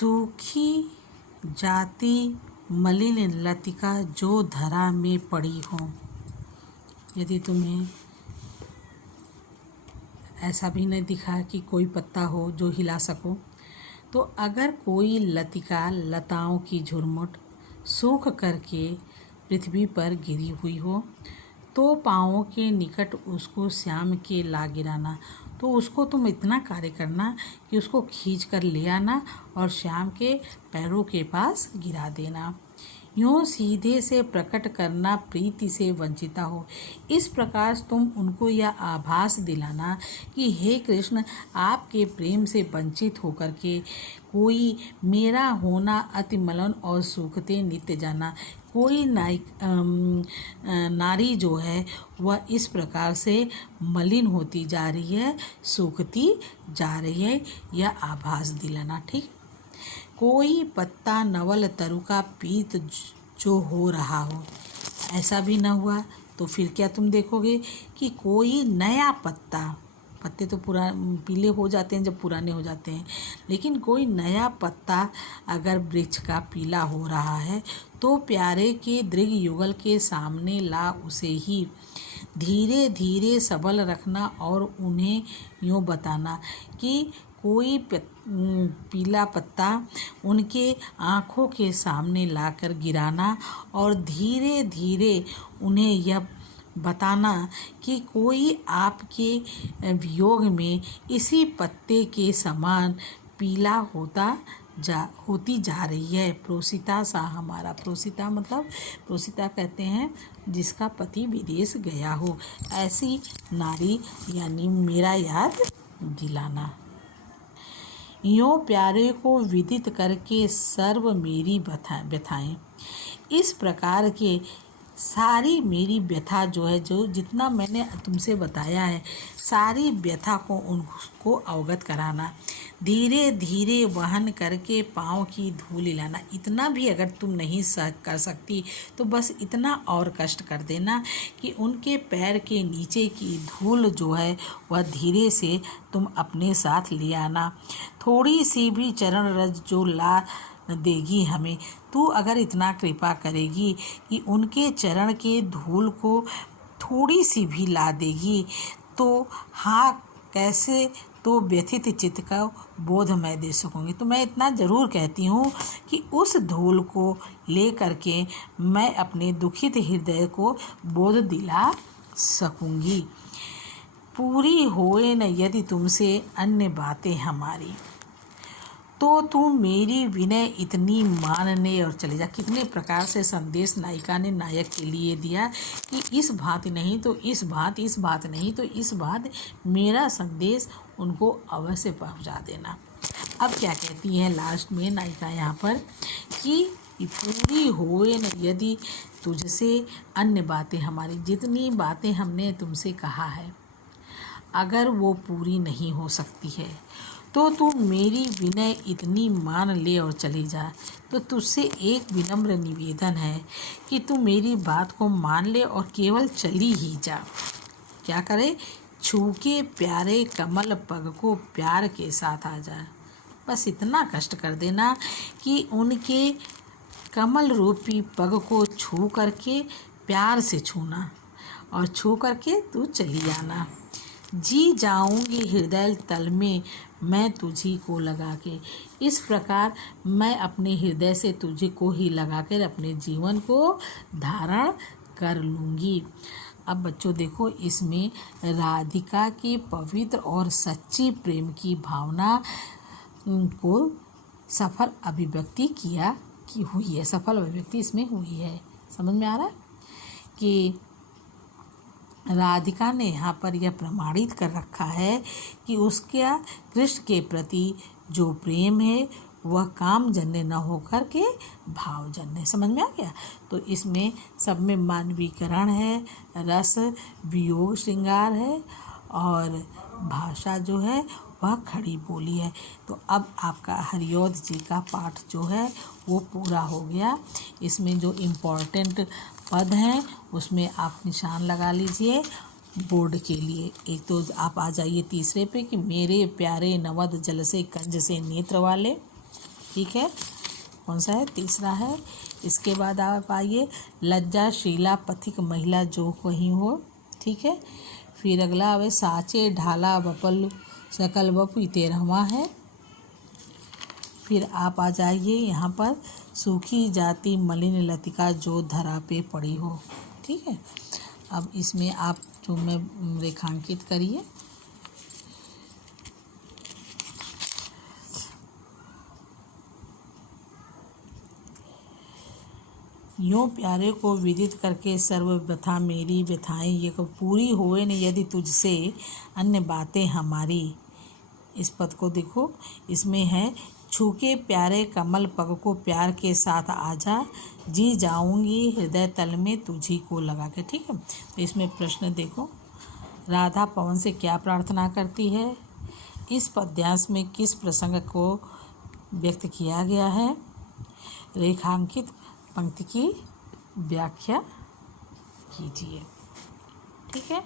सूखी जाती मलिन लतिका जो धरा में पड़ी हो। यदि तुम्हें ऐसा भी नहीं दिखा कि कोई पत्ता हो जो हिला सको, तो अगर कोई लतिका लताओं की झुरमुट सूख करके पृथ्वी पर गिरी हुई हो, तो पाँवों के निकट उसको श्याम के ला गिराना। तो उसको तुम इतना कार्य करना कि उसको खींच कर ले आना और श्याम के पैरों के पास गिरा देना। यूँ सीधे से प्रकट करना प्रीति से वंचिता हो। इस प्रकार तुम उनको यह आभास दिलाना कि हे कृष्ण, आपके प्रेम से वंचित होकर के कोई मेरा होना अति मलन और सूखते नित्य जाना। कोई नारी जो है वह इस प्रकार से मलिन होती जा रही है, सूखती जा रही है, यह आभास दिलाना। ठीक, कोई पत्ता नवल तरु का पीत जो हो रहा हो, ऐसा भी न हुआ तो फिर क्या तुम देखोगे कि कोई नया पत्ते तो पीले हो जाते हैं जब पुराने हो जाते हैं, लेकिन कोई नया पत्ता अगर वृक्ष का पीला हो रहा है तो प्यारे के दृढ़ युगल के सामने ला उसे ही धीरे धीरे सबल रखना और उन्हें यूँ बताना कि कोई पीला पत्ता उनके आँखों के सामने लाकर गिराना और धीरे धीरे उन्हें यह बताना कि कोई आपके वियोग में इसी पत्ते के समान पीला होती जा रही है। प्रोसिता सा हमारा, प्रोसिता मतलब प्रोसिता कहते हैं जिसका पति विदेश गया हो, ऐसी नारी यानी मेरा याद दिलाना। यों प्यारे को विदित करके सर्व मेरी व्यथाएं, इस प्रकार के सारी मेरी व्यथा जो है, जो जितना मैंने तुमसे बताया है, सारी व्यथा को उनको अवगत कराना। धीरे धीरे वहन करके पाँव की धूल हिलाना। इतना भी अगर तुम नहीं कर सकती तो बस इतना और कष्ट कर देना कि उनके पैर के नीचे की धूल जो है वह धीरे से तुम अपने साथ ले आना। थोड़ी सी भी चरण रज जो ला देगी हमें, तू अगर इतना कृपा करेगी कि उनके चरण के धूल को थोड़ी सी भी ला देगी, तो हाँ कैसे तो व्यथित चित्त का बोध मैं दे सकूँगी। तो मैं इतना ज़रूर कहती हूँ कि उस धूल को ले करके मैं अपने दुखित हृदय को बोध दिला सकूँगी। पूरी होए न यदि तुमसे अन्य बातें हमारी, तो तुम मेरी विनय इतनी मानने और चले जा। कितने प्रकार से संदेश नायिका ने नायक के लिए दिया कि इस बात नहीं तो इस बात, इस बात नहीं तो इस बात, मेरा संदेश उनको अवश्य पहुंचा देना। अब क्या कहती है लास्ट में नायिका यहाँ पर कि पूरी होए न यदि तुझसे अन्य बातें हमारी, जितनी बातें हमने तुमसे कहा है अगर वो पूरी नहीं हो सकती है तो तू मेरी विनय इतनी मान ले और चली जा। तो तुझसे एक विनम्र निवेदन है कि तू मेरी बात को मान ले और केवल चली ही जा। क्या करे? छूके प्यारे कमल पग को प्यार के साथ आ जा। बस इतना कष्ट कर देना कि उनके कमल रूपी पग को छू करके प्यार से छूना और छू करके तू चली आना। जी जाऊंगी हृदय तल में मैं तुझी को लगा के। इस प्रकार मैं अपने हृदय से तुझे को ही लगाकर अपने जीवन को धारण कर लूँगी। अब बच्चों देखो, इसमें राधिका की पवित्र और सच्ची प्रेम की भावना को सफल अभिव्यक्ति हुई है। सफल अभिव्यक्ति इसमें हुई है। समझ में आ रहा है कि राधिका ने यहाँ पर यह प्रमाणित कर रखा है कि उसका कृष्ण के प्रति जो प्रेम है वह कामजन्य न होकर के भावजन्य। समझ में आ गया? तो इसमें सब में मानवीकरण है, रस वियोग श्रृंगार है और भाषा जो है वह खड़ी बोली है। तो अब आपका हरिऔध जी का पाठ जो है वो पूरा हो गया। इसमें जो इम्पोर्टेंट पद हैं उसमें आप निशान लगा लीजिए बोर्ड के लिए। एक तो आप आ जाइए तीसरे पे कि मेरे प्यारे नवद जल से कंज से नेत्र वाले, ठीक है, कौन सा है? तीसरा है। इसके बाद आप आइए, लज्जाशीला पथिक महिला जो कहीं हो, ठीक है। फिर अगला आवे, साचे ढाला बपल सकल बपु, 13वां है। फिर आप आ जाइए यहाँ पर, सूखी जाती मलिन लतिका जो धरा पे पड़ी हो, ठीक है। अब इसमें आप जो में रेखांकित करिए। यूँ प्यारे को विदित करके सर्व व्यथा मेरी व्यथाएं ये को पूरी होए न यदि तुझसे अन्य बातें हमारी। इस पद को देखो, इसमें है, छूके प्यारे कमल पग को प्यार के साथ आजा, जी जाऊंगी हृदय तल में तुझी को लगा के, ठीक है। तो इसमें प्रश्न देखो, राधा पवन से क्या प्रार्थना करती है? इस पद्यांश में किस प्रसंग को व्यक्त किया गया है? रेखांकित पंक्ति की व्याख्या कीजिए, ठीक है।